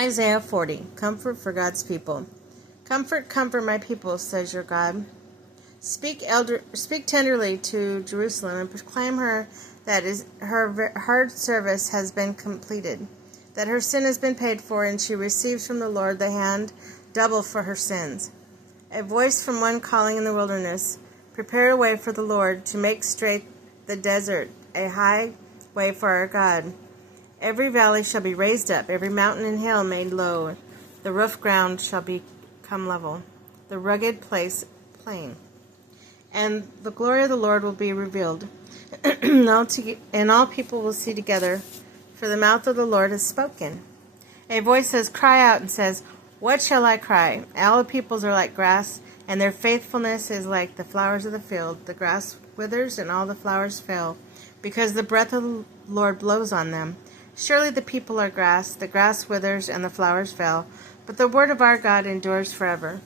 Isaiah 40. Comfort for God's people. Comfort, comfort my people, says your God. Speak tenderly to Jerusalem and proclaim her that her hard service has been completed, that her sin has been paid for, and she receives from the Lord the hand double for her sins. A voice from one calling in the wilderness, prepare a way for the Lord, to make straight the desert, a high way for our God. Every valley shall be raised up, every mountain and hill made low. The rough ground shall become level, the rugged place plain. And the glory of the Lord will be revealed, and all people will see together, for the mouth of the Lord has spoken. A voice says, cry out, and says, what shall I cry? All the peoples are like grass, and their faithfulness is like the flowers of the field. The grass withers, and all the flowers fail, because the breath of the Lord blows on them. Surely the people are grass, the grass withers, and the flowers fail, but the word of our God endures forever.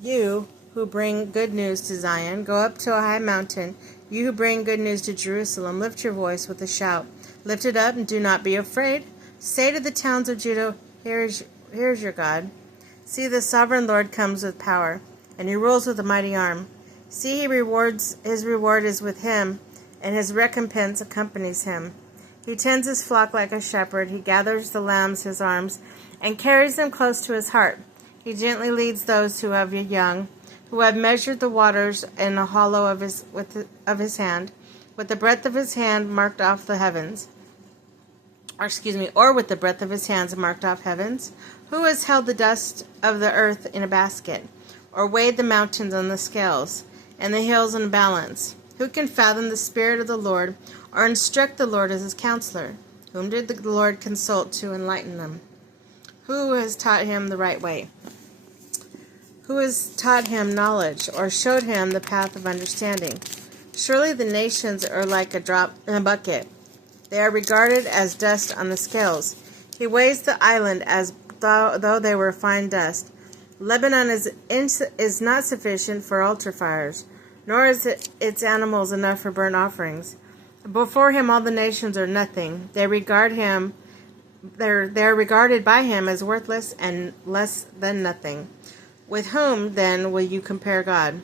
You who bring good news to Zion, go up to a high mountain. You who bring good news to Jerusalem, lift your voice with a shout. Lift it up and do not be afraid. Say to the towns of Judah, Here's your God. See, the sovereign Lord comes with power, and he rules with a mighty arm. See, his reward is with him, and his recompense accompanies him. He tends his flock like a shepherd. He gathers the lambs his arms and carries them close to his heart. He gently leads those who have young, who have measured the waters in the hollow of his hand, with the breadth of his hand marked off the heavens. Or with the breadth of his hands marked off heavens. Who has held the dust of the earth in a basket, or weighed the mountains on the scales, and the hills in a balance? Who can fathom the Spirit of the Lord, or instruct the Lord as his counselor? Whom did the Lord consult to enlighten them? Who has taught him the right way? Who has taught him knowledge, or showed him the path of understanding? Surely the nations are like a drop in a bucket. They are regarded as dust on the scales. He weighs the island as though they were fine dust. Lebanon is not sufficient for altar fires, nor is its animals enough for burnt offerings. Before him all the nations are nothing. They're regarded by him as worthless and less than nothing. With whom then will you compare God?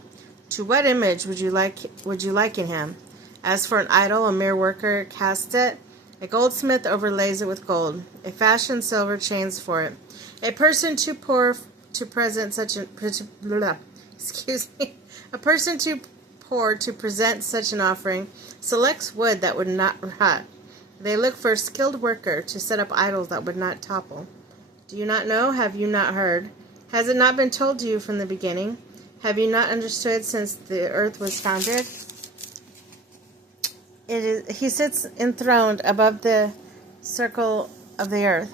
To what image would you liken him? As for an idol, a mere worker casts it. A goldsmith overlays it with gold. A fashions silver chains for it. A person too poor to present such an offering selects wood that would not rot. They look for a skilled worker to set up idols that would not topple. Do you not know? Have you not heard? Has it not been told to you from the beginning? Have you not understood since the earth was founded? He sits enthroned above the circle of the earth.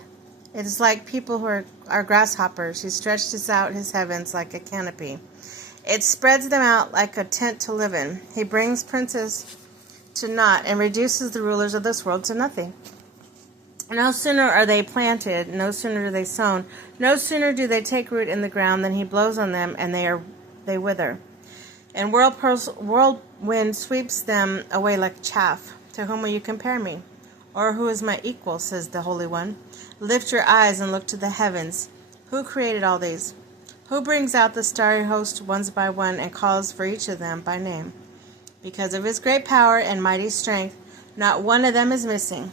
It is like people who are grasshoppers. He stretches out his heavens like a canopy. It spreads them out like a tent to live in. He brings princes to naught and reduces the rulers of this world to nothing. No sooner are they planted, no sooner are they sown, no sooner do they take root in the ground than he blows on them and they wither. And whirlwind sweeps them away like chaff. To whom will you compare me? Or who is my equal, says the Holy One? Lift your eyes and look to the heavens. Who created all these? Who brings out the starry host one by one and calls for each of them by name? Because of his great power and mighty strength, not one of them is missing.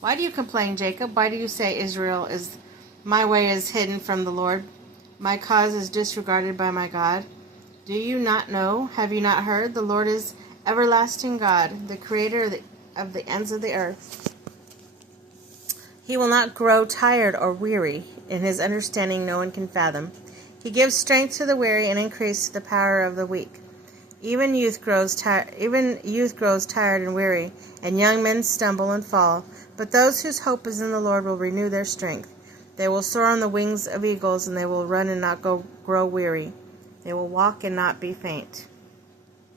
Why do you complain, Jacob? Why do you say, Israel, my way is hidden from the Lord? My cause is disregarded by my God. Do you not know? Have you not heard? The Lord is everlasting God, the creator of the ends of the earth. He will not grow tired or weary. In his understanding no one can fathom. He gives strength to the weary and increase to the power of the weak. Even youth grows tired and weary, and young men stumble and fall. But those whose hope is in the Lord will renew their strength. They will soar on the wings of eagles, and they will run and not grow weary. They will walk and not be faint.